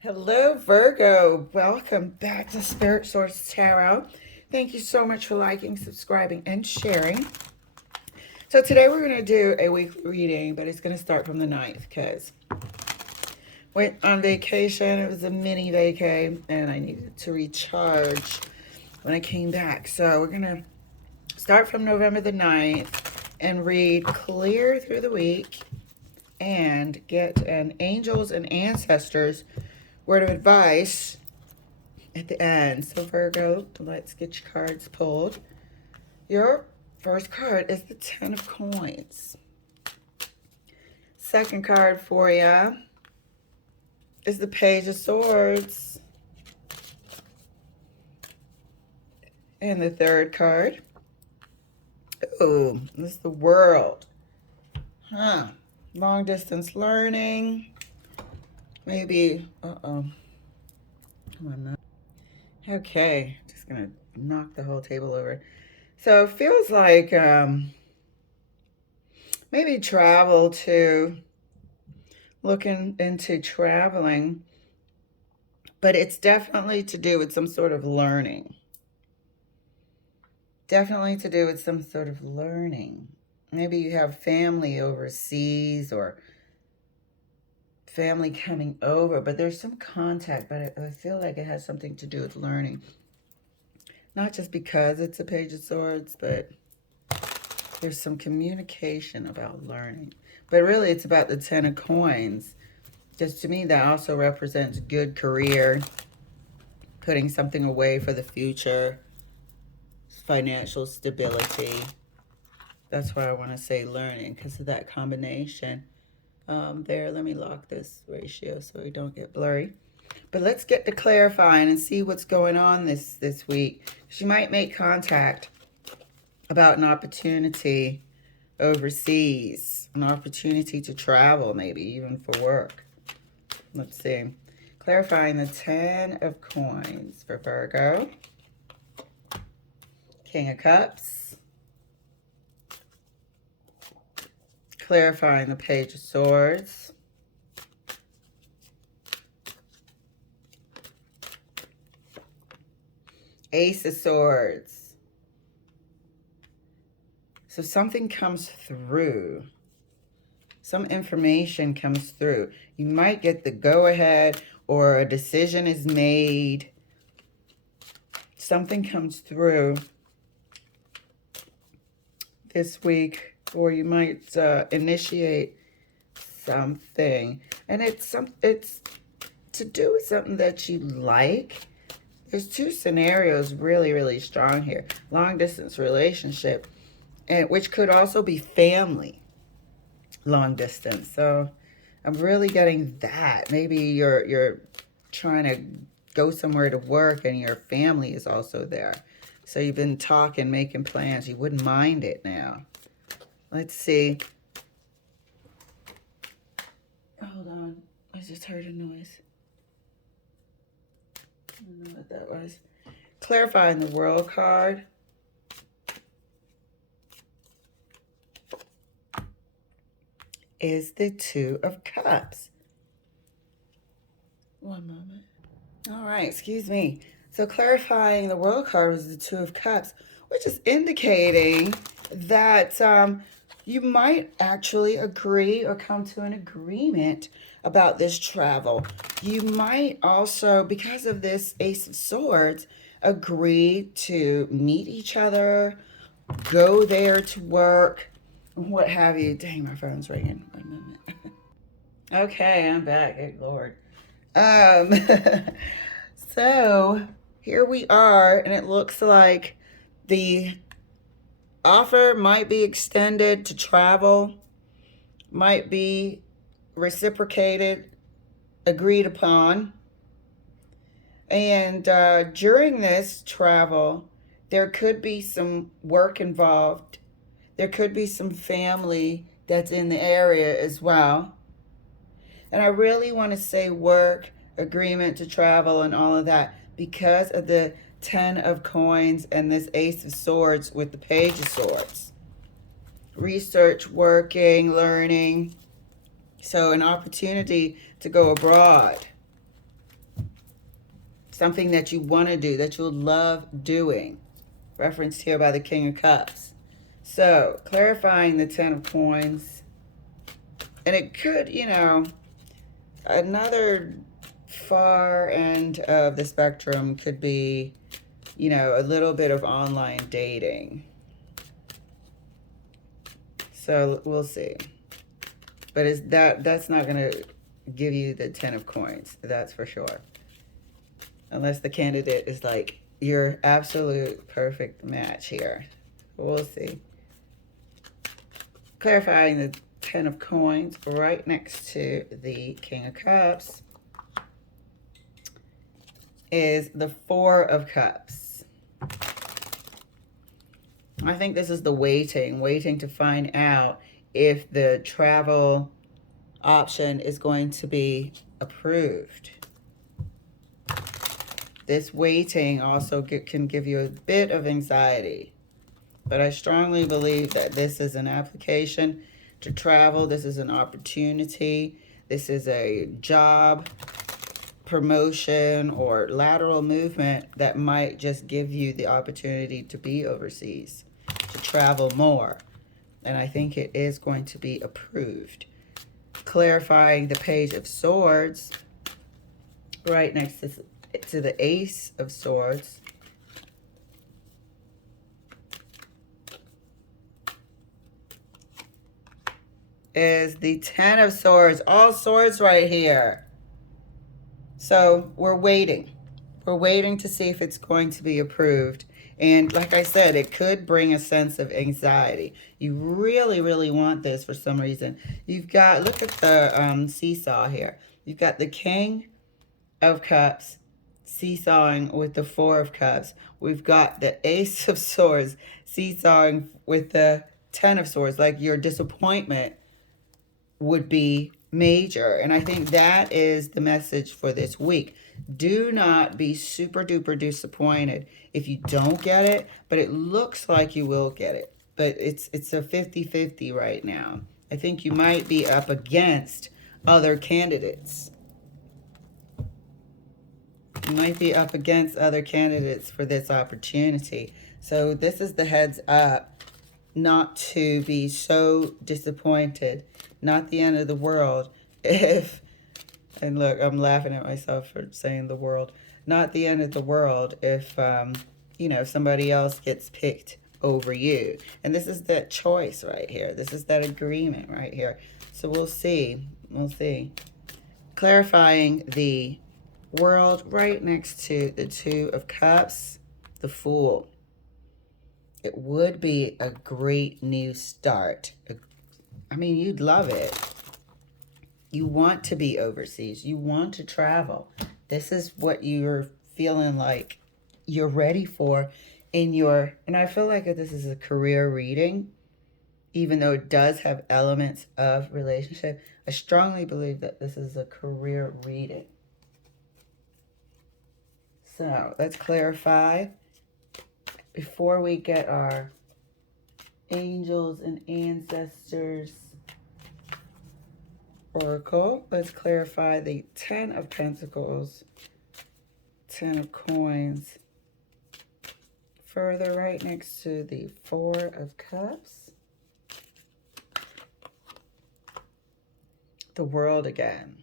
Hello, Virgo. Welcome back to Spirit Source Tarot. Thank you so much for liking, subscribing, and sharing. So today we're going to do a weekly reading, but it's going to start from the 9th because went on vacation. It was a mini vacay, and I needed to recharge when I came back. So we're going to start from November the 9th and read clear through the week and get an angels and ancestors word of advice at the end. So Virgo, let's get your cards pulled. Your first card is the Ten of Coins. Second card for you is the Page of Swords. And the third card, ooh, this is the World. Long distance learning. Maybe, come on now. Okay, just gonna knock the whole table over. So it feels like maybe travel too, looking into traveling, but it's definitely to do with some sort of learning. Definitely to do with some sort of learning. Maybe you have family overseas or family coming over, but there's some contact, but I feel like it has something to do with learning. Not just because it's a Page of Swords, but there's some communication about learning. But really, it's about the Ten of Coins. Just to me, that also represents good career, putting something away for the future, financial stability. That's why I want to say learning, because of that combination. There, let me lock this ratio so we don't get blurry. But let's get to clarifying and see what's going on this week. She might make contact about an opportunity overseas, an opportunity to travel, maybe even for work. Let's see. Clarifying the Ten of Coins for Virgo. King of Cups. Clarifying the Page of Swords. Ace of Swords. So something comes through. Some information comes through. You might get the go-ahead or a decision is made. Something comes through this week, or you might initiate something. And it's to do with something that you like. There's two scenarios really, really strong here. Long distance relationship, and which could also be family. Long distance. So I'm really getting that. Maybe you're trying to go somewhere to work and your family is also there. So you've been talking, making plans. You wouldn't mind it now. Let's see. Hold on. I just heard a noise. I don't know what that was. Clarifying the World card. Is the Two of Cups. One moment. All right, excuse me. So clarifying the World card was the Two of Cups, which is indicating that you might actually agree or come to an agreement about this travel. You might also, because of this Ace of Swords, agree to meet each other, go there to work, what have you. Dang, my phone's ringing. Wait a minute. Okay, I'm back. Good Lord. Um, so here we are, and it looks like the offer might be extended to travel, might be reciprocated, agreed upon. And during this travel, there could be some work involved. There could be some family that's in the area as well. And I really want to say work, agreement to travel, and all of that because of the Ten of Coins and this Ace of Swords with the Page of Swords. Research, working, learning. So an opportunity to go abroad. something that you want to do, that you'll love doing, referenced here by the King of Cups. So, clarifying the Ten of Coins, and it could, another far end of the spectrum could be, a little bit of online dating. So we'll see. But that's not going to give you the 10 of coins. That's for sure. Unless the candidate is like your absolute perfect match here. We'll see. Clarifying the 10 of coins right next to the King of Cups is the 4 of Cups. I think this is the waiting to find out if the travel option is going to be approved. This waiting also can give you a bit of anxiety, but I strongly believe that this is an application to travel. This is an opportunity. This is a job, promotion, or lateral movement that might just give you the opportunity to be overseas, to travel more. And I think it is going to be approved. Clarifying the Page of Swords right next to the Ace of Swords is the 10 of Swords. All swords right here. So we're waiting. We're waiting to see if it's going to be approved. And like I said, it could bring a sense of anxiety. You really, really want this for some reason. You've got, look at the seesaw here. You've got the King of Cups seesawing with the 4 of Cups. We've got the Ace of Swords seesawing with the 10 of Swords. Like your disappointment would be major. And I think that is the message for this week. Do not be super duper disappointed if you don't get it, but it looks like you will get it. But it's a 50-50 right now. I think you might be up against other candidates. You might be up against other candidates for this opportunity. So this is the heads up, not to be so disappointed. Not the end of the world if, and look, I'm laughing at myself for saying the world. Not the end of the world if, if somebody else gets picked over you. And this is that choice right here. This is that agreement right here. So we'll see. We'll see. Clarifying the World right next to the 2 of Cups, the Fool. It would be a great new start. I mean, you'd love it. You want to be overseas. You want to travel. This is what you're feeling like you're ready for in your, and I feel like this is a career reading, even though it does have elements of relationship. I strongly believe that this is a career reading. So let's clarify before we get our angels and ancestors oracle. Let's clarify the 10 of Pentacles, 10 of Coins, further right next to the 4 of Cups, the World again.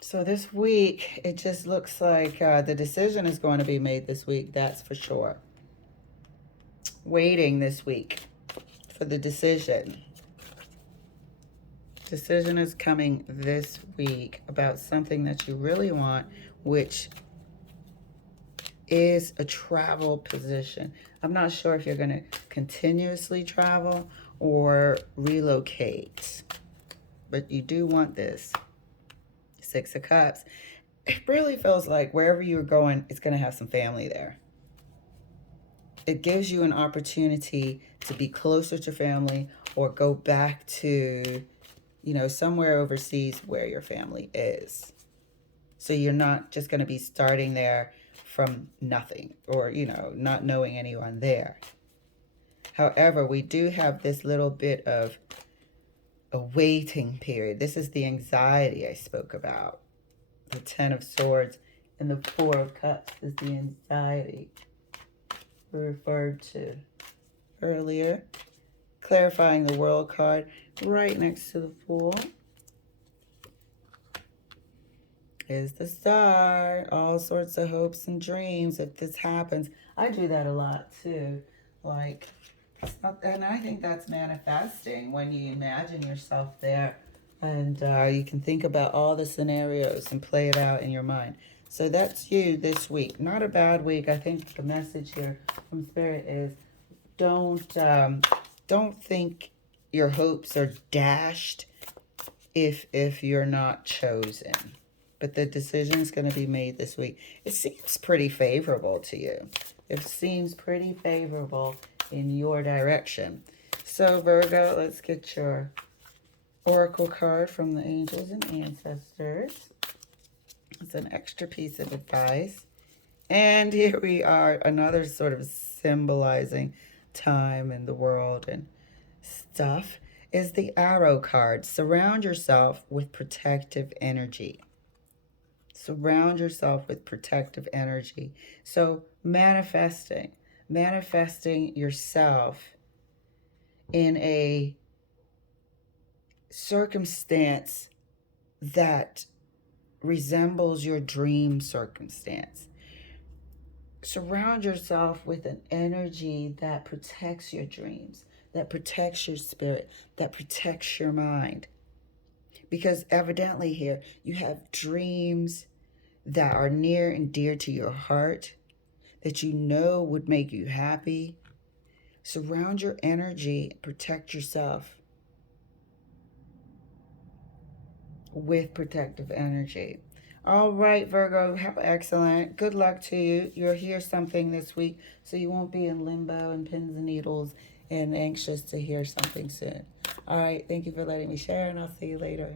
So this week, it just looks like the decision is going to be made this week, that's for sure. Waiting this week for the decision. Decision is coming this week about something that you really want, which is a travel position. I'm not sure if you're going to continuously travel or relocate, but you do want this. 6 of Cups. It really feels like wherever you're going, it's going to have some family there. It gives you an opportunity to be closer to family or go back to, somewhere overseas where your family is. So you're not just going to be starting there from nothing or, not knowing anyone there. However, we do have this little bit of a waiting period. This is the anxiety I spoke about. the Ten of Swords, and the Four of Cups is the anxiety we referred to earlier. Clarifying the World card right next to the Fool is the Star. All sorts of hopes and dreams if this happens. I do that a lot too. Like, and I think that's manifesting when you imagine yourself there, and you can think about all the scenarios and play it out in your mind. So that's you this week. Not a bad week. I think the message here from Spirit is don't think your hopes are dashed if you're not chosen. But the decision is going to be made this week. It seems pretty favorable to you. It seems pretty favorable in your direction. So Virgo, let's get your oracle card from the angels and ancestors. It's an extra piece of advice. And here we are, another sort of symbolizing time in the world and stuff is the Arrow card. Surround yourself with protective energy. Surround yourself with protective energy. So manifesting yourself in a circumstance that resembles your dream circumstance. Surround yourself with an energy that protects your dreams, that protects your spirit, that protects your mind. Because evidently here, you have dreams that are near and dear to your heart, that you know would make you happy. Surround your energy, protect yourself with protective energy. All right, Virgo, have excellent. Good luck to you. You'll hear something this week, so you won't be in limbo and pins and needles and anxious to hear something soon. All right, thank you for letting me share, and I'll see you later.